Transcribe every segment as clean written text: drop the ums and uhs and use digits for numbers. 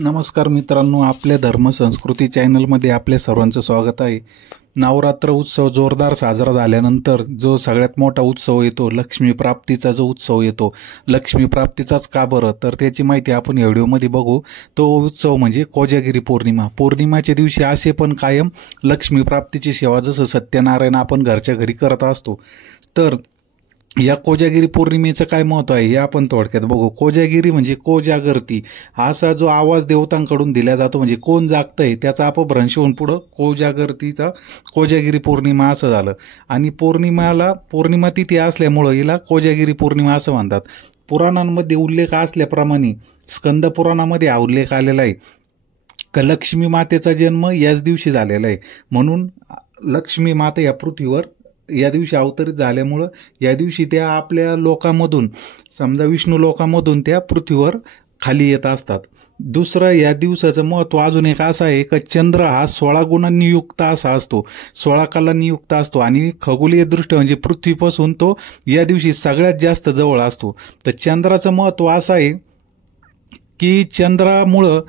नमस्कार मित्रांनो, आपल्या धर्मसंस्कृती चॅनलमध्ये आपल्या सर्वांचं स्वागत आहे. नवरात्र उत्सव जोरदार साजरा झाल्यानंतर जो सगळ्यात मोठा उत्सव येतो, लक्ष्मी प्राप्तीचा जो उत्सव येतो, लक्ष्मी प्राप्तीचाच का बरं, तर त्याची माहिती आपण या व्हिडिओमध्ये बघू. तो उत्सव म्हणजे कोजागिरी पौर्णिमा. पौर्णिमाच्या दिवशी असे पण कायम लक्ष्मी प्राप्तीची सेवा जसं सत्यनारायण आपण घरच्या घरी करत असतो, तर या कोजागिरी पौर्णिमेचं काय महत्व आहे हे आपण थोडक्यात बघू. कोजागिरी म्हणजे कोजागरती, असा जो आवाज देवतांकडून दिला जातो, म्हणजे कोण जागतंय त्याचा अपभ्रंश होऊन पुढं कोजागरतीचा कोजागिरी पौर्णिमा असं झालं. आणि पौर्णिमा तिथी असल्यामुळं हिला कोजागिरी पौर्णिमा असं म्हणतात. पुराणांमध्ये उल्लेख असल्याप्रमाणे स्कंद पुराणामध्ये हा उल्लेख आलेला आहे का लक्ष्मी मातेचा जन्म याच दिवशी झालेला आहे. म्हणून लक्ष्मी माता या पृथ्वीवर या दिवशी अवतरित झाल्यामुळं या दिवशी त्या आपल्या लोकांमधून, समजा विष्णू लोकांमधून त्या पृथ्वीवर खाली येत असतात. दुसरं या दिवसाचं महत्त्व अजून एक असं आहे का चंद्र हा 16 गुणांनी युक्त असा असतो, 16 कलांनी युक्त असतो आणि खगोलीय दृष्ट्या म्हणजे पृथ्वीपासून तो या दिवशी सगळ्यात जास्त जवळ असतो. तर चंद्राचं महत्त्व असं आहे की चंद्रामुळं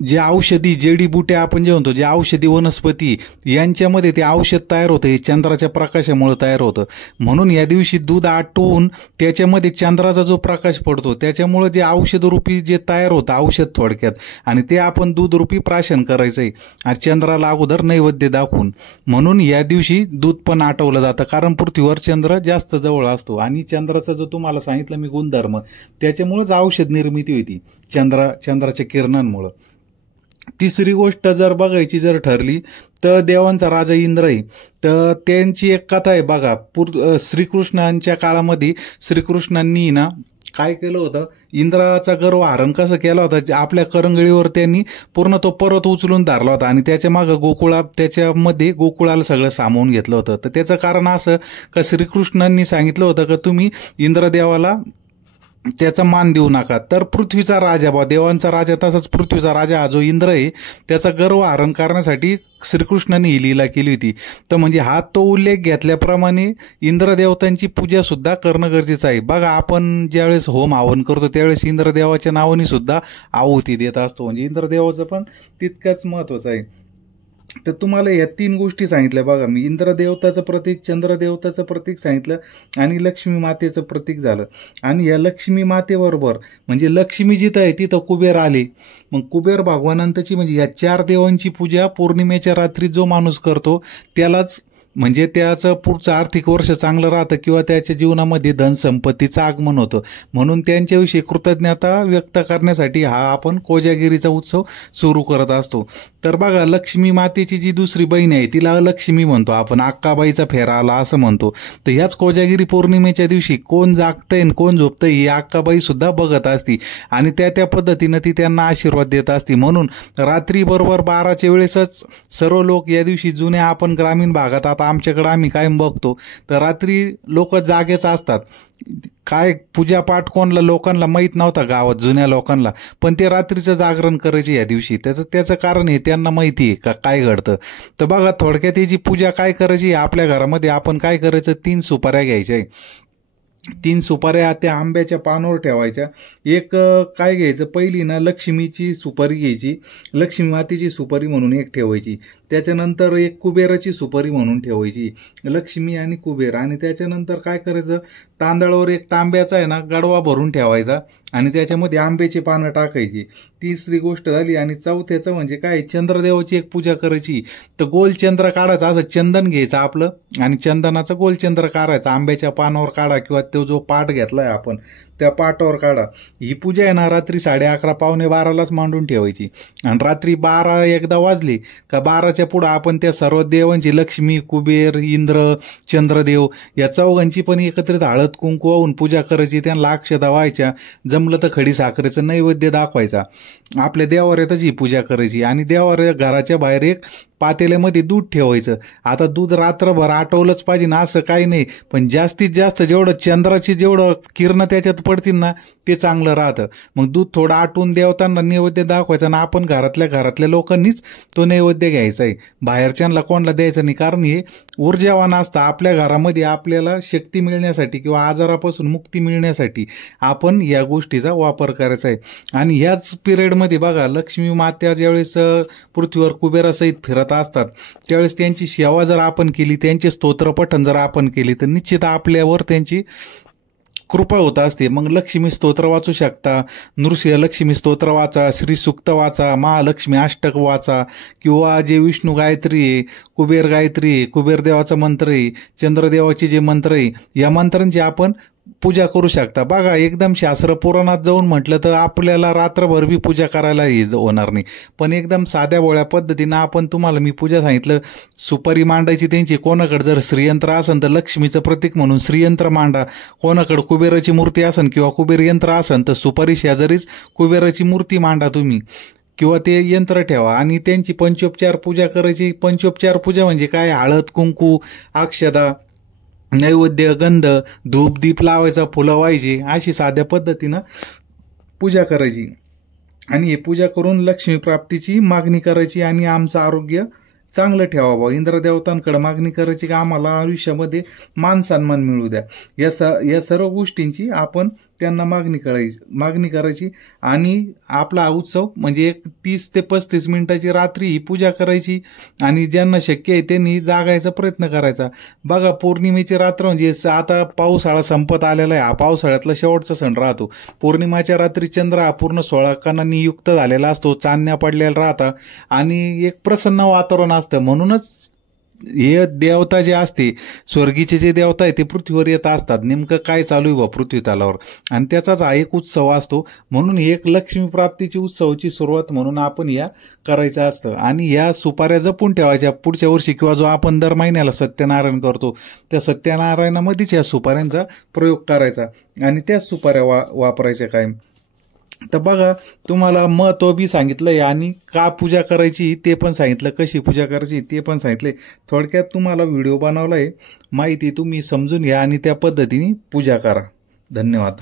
जे औषधी जडीबुट्या आपण जे म्हणतो, जे औषधी वनस्पती यांच्यामध्ये ते औषध तयार होतं, हे चंद्राच्या प्रकाशामुळे तयार होतं. म्हणून या दिवशी दूध आटवून त्याच्यामध्ये चंद्राचा जो प्रकाश पडतो त्याच्यामुळे जे औषधरूपी जे तयार होतं औषध थोडक्यात, आणि ते आपण दूधरूपी प्राशन करायचंय आणि चंद्राला अगोदर नैवेद्य दाखवून. म्हणून या दिवशी दूध पण आटवलं जातं, कारण पृथ्वीवर चंद्र जास्त जवळ असतो आणि चंद्राचा जो तुम्हाला सांगितलं मी गुणधर्म, त्याच्यामुळेच औषध निर्मिती होती चंद्राच्या किरणांमुळं. तिसरी गोष्ट जर बघायची जर ठरली तर देवांचा राजा इंद्र आहे. तर त्यांची एक कथा आहे बघा. श्रीकृष्णांच्या काळामध्ये श्रीकृष्णांनी ना काय केलं होतं, इंद्राचा गर्व हरण कसं केला होता, आपल्या करंगळीवर त्यांनी पूर्ण तो परत उचलून धरला होता आणि त्याच्या मागं त्याच्यामध्ये गोकुळाला सगळं सामावून घेतलं होतं. तर त्याचं कारण असं का श्रीकृष्णांनी सांगितलं होतं का तुम्ही इंद्रदेवाला त्याचा मान देऊ नका. तर पृथ्वीचा राजा, देवांचा राजा तसाच पृथ्वीचा राजा हा जो इंद्र आहे त्याचा गर्व हरण करण्यासाठी श्रीकृष्णाने ही लीला केली होती. तर म्हणजे हा तो उल्लेख घेतल्याप्रमाणे इंद्रदेवतांची पूजा सुद्धा करणं गरजेचं आहे. बघा, आपण ज्यावेळेस होम हवन करतो त्यावेळेस इंद्रदेवाच्या नावाने सुद्धा आहुती देत असतो, म्हणजे इंद्रदेवाचं पण तितकंच महत्वाचं आहे. तर तुम्हाला या 3 गोष्टी सांगितल्या बघा. मी इंद्रदेवताचं प्रतीक, चंद्रदेवताचं प्रतीक सांगितलं आणि लक्ष्मी मातेचं प्रतीक झालं. आणि या लक्ष्मी मातेबरोबर म्हणजे लक्ष्मी जिथं आहे तिथं कुबेर आले. मग कुबेर भगवानांची म्हणजे या 4 देवांची पूजा पौर्णिमेच्या रात्री जो माणूस करतो त्यालाच म्हणजे त्याचं पुढचं आर्थिक वर्ष चांगलं राहतं किंवा त्याच्या जीवनामध्ये धन संपत्तीचं आगमन होतं. म्हणून त्यांच्याविषयी कृतज्ञता व्यक्त करण्यासाठी हा आपण कोजागिरीचा उत्सव सुरू करत असतो. तर बघा, लक्ष्मी मातेची जी दुसरी बहीण आहे तिला लक्ष्मी म्हणतो आपण, अक्काबाईचा फेरा आला असं म्हणतो. तर ह्याच कोजागिरी पौर्णिमेच्या दिवशी कोण जागतंय कोण झोपतंय ही अक्काबाई सुद्धा बघत असती आणि त्या पद्धतीनं ती त्यांना आशीर्वाद देत असती. म्हणून रात्री बरोबर 12च्या वेळेसच सर्व लोक या दिवशी जुन्या आपण ग्रामीण भागात आता आमच्याकडे आम्ही कायम बघतो तर रात्री लोक जागेच असतात. काय पूजापाठ कोणला लोकांना माहीत नव्हता गावात, जुन्या लोकांना, पण ते रात्रीचं जागरण करायचे या दिवशी. त्याचं कारण हे त्यांना माहिती आहे का काय घडतं. तर बघा, थोडक्यात ही जी पूजा काय करायची, आपल्या घरामध्ये आपण काय करायचं, 3 सुपाऱ्या घ्यायच्या. 3 सुपाऱ्या त्या आंब्याच्या पानावर ठेवायच्या. एक काय घ्यायचं, पहिली ना लक्ष्मीची सुपारी घ्यायची, लक्ष्मी मातेची सुपारी म्हणून एक ठेवायची. त्याच्यानंतर एक कुबेराची सुपारी म्हणून ठेवायची, लक्ष्मी आणि कुबेर. आणि त्याच्यानंतर काय करायचं, तांदळावर एक तांब्याचा आहे ना गडवा भरून ठेवायचा आणि त्याच्यामध्ये आंब्याची पानं टाकायची. तिसरी गोष्ट झाली. आणि चौथ्याचं म्हणजे काय, चंद्रदेवाची एक पूजा करायची. तर गोल चंद्र काढायचा, असं चंदन घ्यायचं आपलं आणि चंदनाचं गोल चंद्र काढायचं, आंब्याच्या पानावर काढा किंवा तो जो पाट घेतलाय आपण त्या पाटावर काढा. ही पूजा आहे ना रात्री 11:30 पावणे 12लाच मांडून ठेवायची. आणि रात्री 12 एकदा वाजली का 12च्या पुढं आपण त्या सर्व देवांची, लक्ष्मी, कुबेर, इंद्र, चंद्रदेव या चौघांची पण एकत्रित हळद कुंकू वाहून पूजा करायची. त्यांना अक्षता व्हायच्या, जमलं तर खडी साखरेचं नैवेद्य दाखवायचा. आपल्या देवाऱ्यातच ही पूजा करायची आणि देवाऱ्या घराच्या बाहेर एक पातेल्यामध्ये दूध ठेवायचं. आता दूध रात्रभर आटवलंच पाहिजे ना असं काही नाही, पण जास्तीत जास्त जेवढं चंद्राची जेवढं किरण त्याच्यात पडतील ना ते चांगलं राहतं. मग दूध थोडं आटवून देवतांना नैवेद्य दाखवायचा ना आपण घरातल्या लोकांनीच तो नैवेद्य घ्यायचा आहे, बाहेरच्यांना कोणाला द्यायचं नाही. कारण हे ऊर्जावान असतं. आपल्या घरामध्ये आपल्याला शक्ती मिळण्यासाठी किंवा आजारापासून मुक्ती मिळण्यासाठी आपण या गोष्टीचा वापर करायचा आहे. आणि ह्याच पिरियडमध्ये बघा, लक्ष्मी मात्या ज्यावेळेस पृथ्वीवर कुबेरासहित फिरत असतात त्यावेळेस त्यांची सेवा जर आपण केली, त्यांचे स्तोत्रपठण जर आपण केली तर निश्चित आपल्यावर त्यांची कृपा होत असते. मग लक्ष्मी स्तोत्र वाचू शकता, नृसिंह लक्ष्मी स्तोत्र वाचा, श्री सूक्त वाचा, महालक्ष्मी अष्टक वाचा, किंवा जे विष्णू गायत्री आहे, कुबेर गायत्री आहे, कुबेर देवाचा मंत्र आहे, चंद्रदेवाचे जे मंत्र आहे, या मंत्रांची आपण पूजा करू शकता. बघा, एकदम शास्त्र पुराणात जाऊन म्हटलं तर आपल्याला रात्रभर बी पूजा करायला होणार नाही, पण एकदम साध्या भोळ्या पद्धतीनं आपण, तुम्हाला मी पूजा सांगितलं, सुपारी मांडायची त्यांची. कोणाकडे जर श्रीयंत्र असेल तर लक्ष्मीचं प्रतीक म्हणून श्रीयंत्र मांडा, कोणाकडे कुबेराची मूर्ती असेल किंवा कुबेर यंत्र असेल तर सुपारी शेजारीच कुबेराची मूर्ती मांडा तुम्ही, किंवा ते यंत्र ठेवा आणि त्यांची पंचोपचार पूजा करायची. पंचोपचार पूजा म्हणजे काय? हळद, कुंकू, अक्षदा, नैवेद्य, गंध, धूप, दीप लावायचा, फुलं व्हायची, अशी साध्या पद्धतीनं पूजा करायची. आणि हे पूजा करून लक्ष्मी प्राप्तीची मागणी करायची आणि आमचं आरोग्य चांगलं ठेवावं. इंद्रदेवतांकडे मागणी करायची की आम्हाला आयुष्यामध्ये मान सन्मान मिळू द्या. या सर्व गोष्टींची आपण त्यांना मागणी करायची. आणि आपला उत्सव म्हणजे एक 30 ते 35 मिनिटाची रात्री ही पूजा करायची. आणि ज्यांना शक्य आहे त्यांनी जागायचा प्रयत्न करायचा. बघा, पौर्णिमेची रात्र म्हणजे आता पावसाळा संपत आलेला आहे, हा पावसाळ्यातला शेवटचा सण राहतो. पौर्णिमाच्या रात्री चंद्र हा पूर्ण 16 कणांनी युक्त झालेला असतो, चांदण्या पडलेला राहतात आणि एक प्रसन्न वातावरण असतं. म्हणूनच हे देवता जे असते, स्वर्गीचे जे देवता आहे ते पृथ्वीवर येत असतात, नेमकं काय चालू आहे पृथ्वी तलावर, आणि त्याचाच हा एक उत्सव असतो. म्हणून एक लक्ष्मी प्राप्तीची उत्सवाची सुरुवात म्हणून आपण या करायचं असतं. आणि ह्या सुपाऱ्या जपून ठेवायच्या पुढच्या वर्षी, किंवा जो आपण दर महिन्याला सत्यनारायण करतो त्या सत्यनारायणामध्येच या सुपाऱ्यांचा प्रयोग करायचा आणि त्याच सुपाऱ्या वापरायच्या कायम. तर बघा, तुम्हाला महत्व बी सांगितलंय आणि का पूजा करायची ते पण सांगितलं, कशी पूजा करायची ते पण सांगितलंय. थोडक्यात तुम्हाला व्हिडिओ बनवलाय, माहिती तुम्ही समजून घ्या आणि त्या पद्धतीने पूजा करा. धन्यवाद.